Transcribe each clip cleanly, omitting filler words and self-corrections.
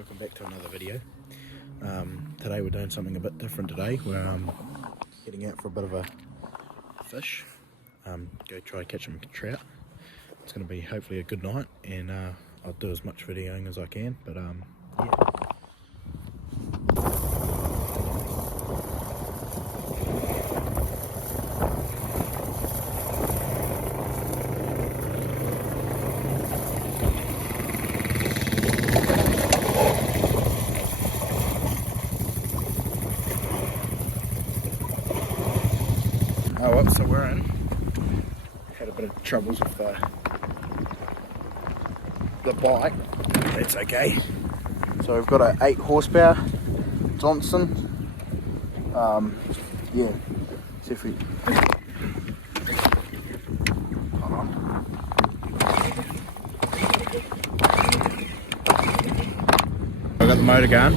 welcome back to another video. Today we're doing something a bit different today. We're heading out for a bit of a fish, go try to catch some trout. It's going to be hopefully a good night, and I'll do as much videoing as I can, but yeah. Oh well, so we're in. Had a bit of troubles with the bike. It's okay. So we've got an 8 horsepower Johnson. Yeah. See if we. Hold on. I've got the motor going.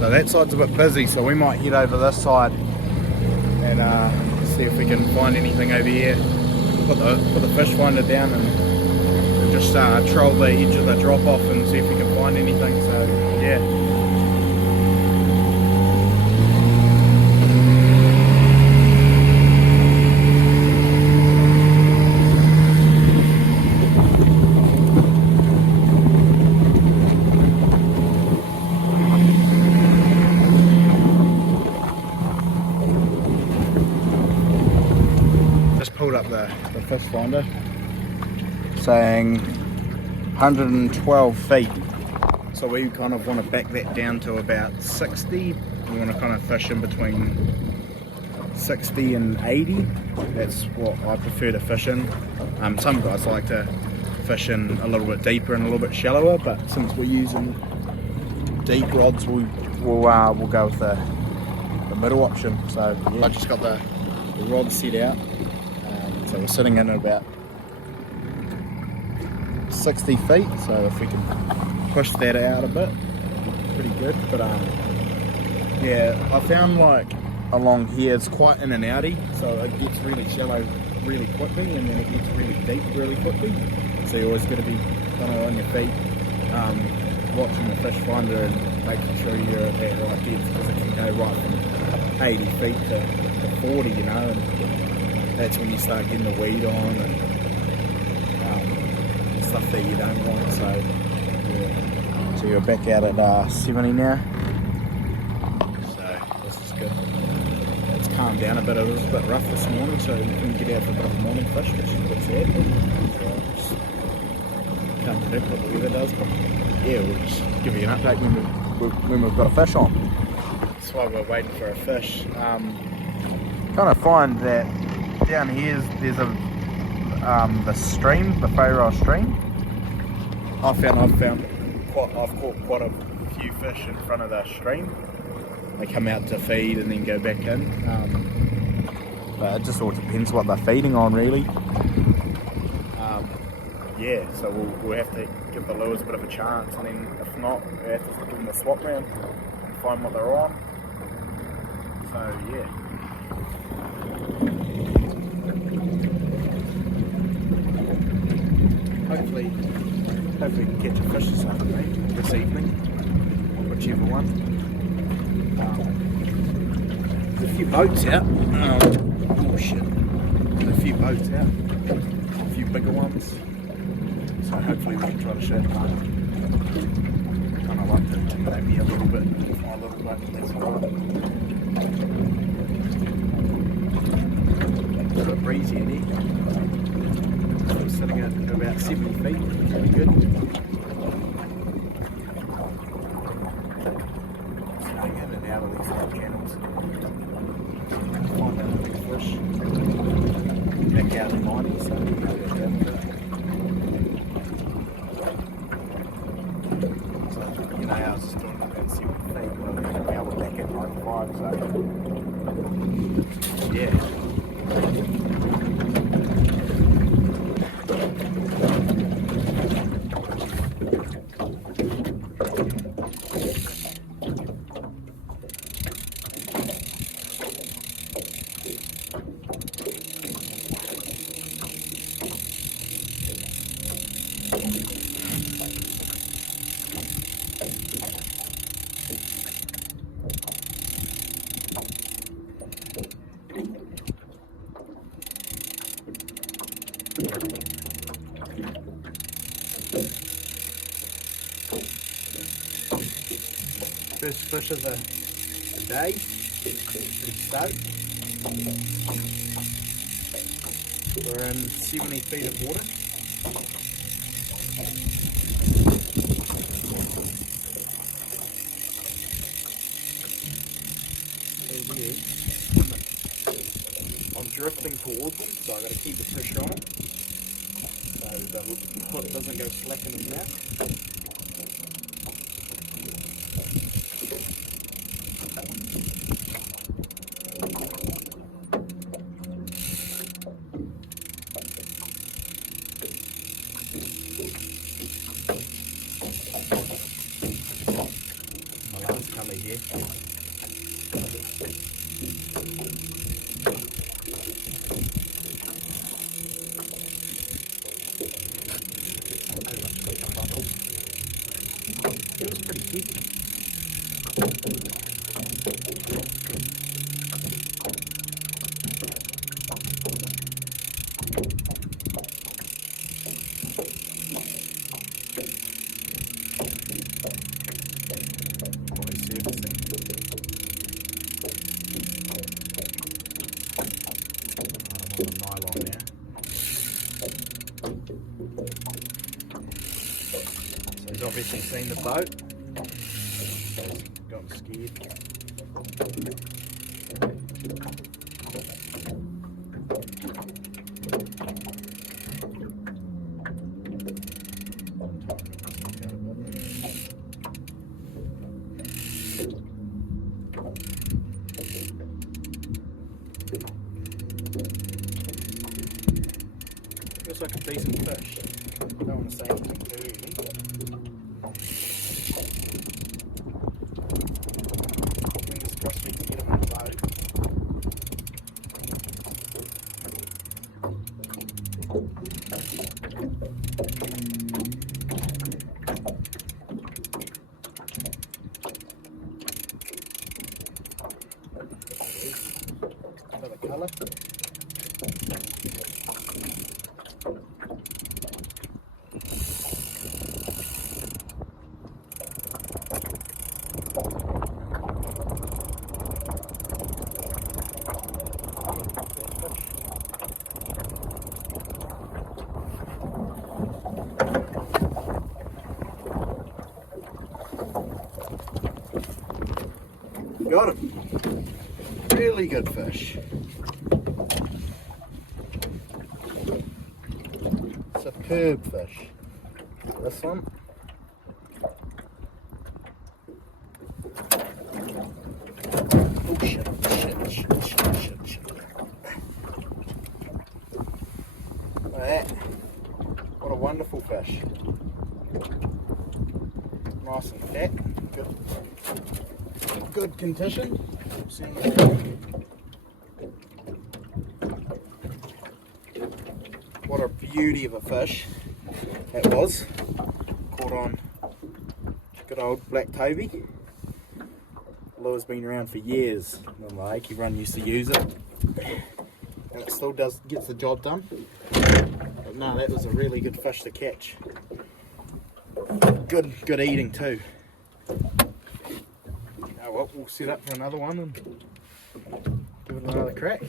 So that side's a bit busy, so we might head over this side and see if we can find anything over here. Put the fish finder down and just troll the edge of the drop off and see if we can find anything. So yeah. Pulled up the fish finder saying 112 feet, so we kind of want to back that down to about 60. We want to kind of fish in between 60 and 80. That's what I prefer to fish in. Some guys like to fish in a little bit deeper and a little bit shallower, but since we're using deep rods, we'll go with the middle option. So yeah. I just got the rod set out. So we're sitting in at about 60 feet, so if we can push that out a bit, pretty good. But yeah, I found like along here it's quite in and outy, so it gets really shallow really quickly and then it gets really deep really quickly. So you always got to be kind of on your feet, watching the fish finder and making sure you're at that right depth, because it can go right from 80 feet to 40, you know. And that's when you start getting the weed on and stuff that you don't want. So yeah. So you're back out at 70 now. So this is good. It's calmed down a bit. It was a bit rough this morning, so we couldn't get out for a bit of morning fish, which is a bit sad. So just can't predict what the weather does, but yeah, we'll just give you an update when we've got a fish on. That's why we're waiting for a fish. Kind of find that down here there's the stream, the Whareroa stream. I've caught quite a few fish in front of the stream. They come out to feed and then go back in. But it just all depends what they're feeding on, really. Yeah, so we'll have to give the lures a bit of a chance, and then if not, we have to give them a swap round and find what they're on. So yeah. Hopefully we can catch a fish this afternoon, this evening, whichever one. There's a few boats out. Oh shit. There's a few boats out. A few bigger ones. So hopefully we can try to show them up. Kind of like to intimidate me a little bit with my little boat, that's alright. A little bit breezy in here. We're sitting at about 70 feet, pretty good. Staying in and out of these little channels. Find that big fish. Back out in 90, so we know what's happening. So, you know, I was just doing about 70 feet, but now we're back at 95, so yeah. First fish of the day. Pretty stoked. We're in 70 feet of water. I'm drifting towards them, so I've got to keep the pressure on it so the hook doesn't go slack in his mouth. My last colour here. It was pretty heavy. Always surfacing. I'm on the nylon now. So he's obviously seen the boat. He's gotten scared. Looks like a decent fish. I don't want to say anything too early, but fingers crossed we can get him on the boat. Another colour. Got him. Really good fish. Superb fish. This one. Oh shit. Look at that. What a wonderful fish. Nice and fat. Good condition. What a beauty of a fish that was. Caught on good old Lake Tāupo. Lure's been around for years on the lake. Everyone used to use it, and it still gets the job done. But no, that was a really good fish to catch. Good eating too. Now what, we'll set up for another one and give it another crack.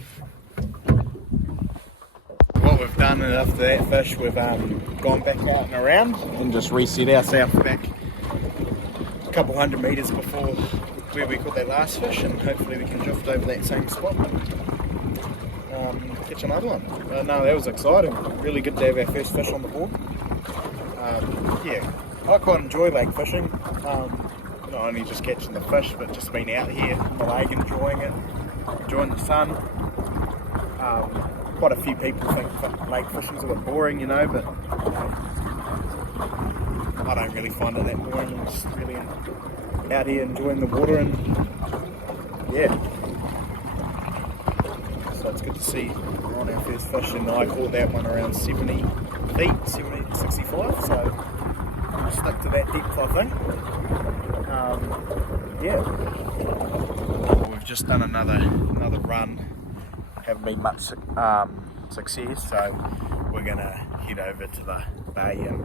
What we've done after that fish, we've gone back out and around and just reset ourselves back a couple 100 metres before where we caught that last fish, and hopefully we can drift over that same spot and catch another one. No, that was exciting. Really good to have our first fish on the board. Yeah, I quite enjoy lake fishing. Not only just catching the fish, but just being out here in the lake, enjoying it, enjoying the sun. Quite a few people think lake fishing's a bit boring, you know, but I don't really find it that boring. I'm just really out here enjoying the water, and yeah. So it's good to see we're on our first fish, and I caught that one around 70 feet, 70 to 65, so we'll stick to that depth, I think. Yeah. We've just done another run. Haven't been much success, so we're gonna head over to the bay and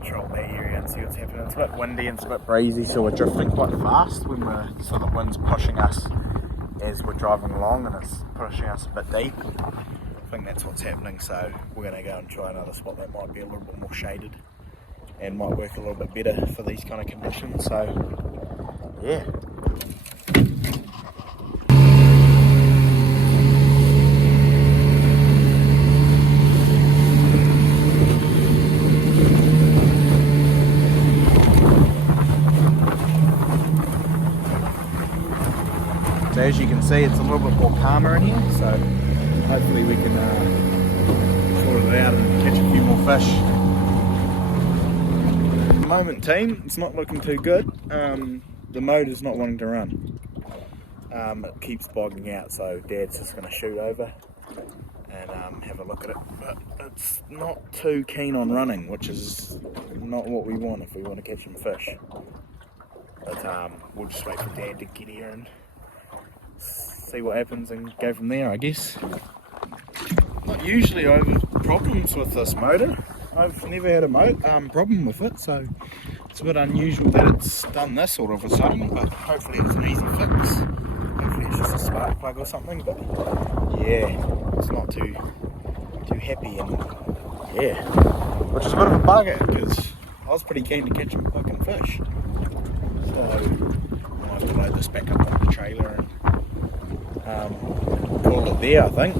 patrol that area and see what's happening. It's a bit windy and it's a bit breezy, so we're drifting quite fast so the wind's pushing us as we're driving along, and it's pushing us a bit deep. I think that's what's happening, so we're going to go and try another spot that might be a little bit more shaded and might work a little bit better for these kind of conditions. So yeah. So as you can see, it's a little bit more calmer in here, so hopefully we can sort it out and catch a few more fish. At the moment, team, it's not looking too good. The motor's not wanting to run. It keeps bogging out, so Dad's just going to shoot over and have a look at it. But it's not too keen on running, which is not what we want if we want to catch some fish. But we'll just wait for Dad to get here and see what happens and go from there, I guess. Not usually over problems with this motor. I've never had a problem with it, so it's a bit unusual that it's done this all of a sudden, but hopefully it's an easy fix. Hopefully it's just a spark plug or something, but yeah, it's not too happy, and yeah, which is a bit of a bugger because I was pretty keen to catch some fucking fish. So I'll have to load this back up on the trailer and call it there, I think.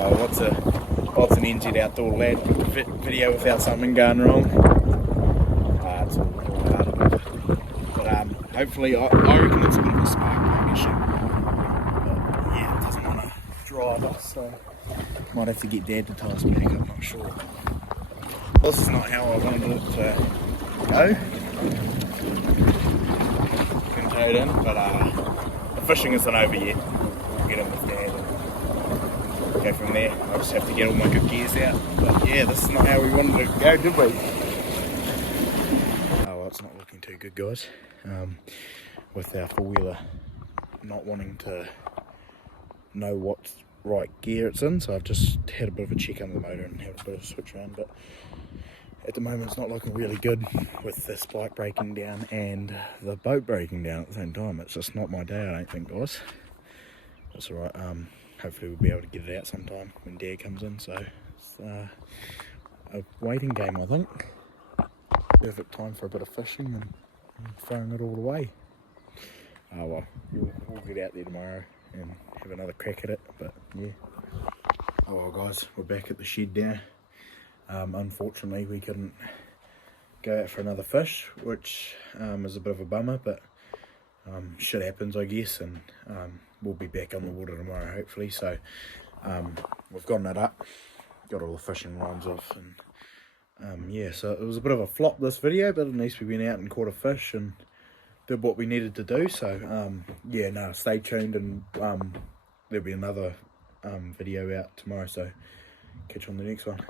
Oh, what's an NZ Outdoor Lad video without something going wrong? It's all part of it. But hopefully, I reckon it's a bit of a spark plug issue. But yeah, it doesn't want to drive us, so might have to get Dad to tie us back, I'm not sure. This is not how I wanted it to go. Can tow it in, but the fishing isn't over yet. We'll get in with Dad and go from there. I'll just have to get all my good gears out. But yeah, this is not how we wanted to go, did we? Oh well, it's not looking too good, guys. With our four-wheeler not wanting to know what right gear it's in, so I've just had a bit of a check under the motor and had a bit of a switch around, but at the moment it's not looking really good with this bike breaking down and the boat breaking down at the same time. It's just not my day, I don't think, guys. That's alright. Hopefully we'll be able to get it out sometime when Dad comes in, so it's a waiting game, I think. Perfect time for a bit of fishing and throwing it all away. Oh well, we'll get out there tomorrow and have another crack at it, but yeah. Oh well, guys, we're back at the shed now. Unfortunately we couldn't go out for another fish, which is a bit of a bummer, but shit happens, I guess, and we'll be back on the water tomorrow hopefully. So we've gotten it up, got all the fishing lines off, and yeah, so it was a bit of a flop, this video, but at least we went out and caught a fish and did what we needed to do. So yeah, no, stay tuned, and there'll be another video out tomorrow, so catch you on the next one.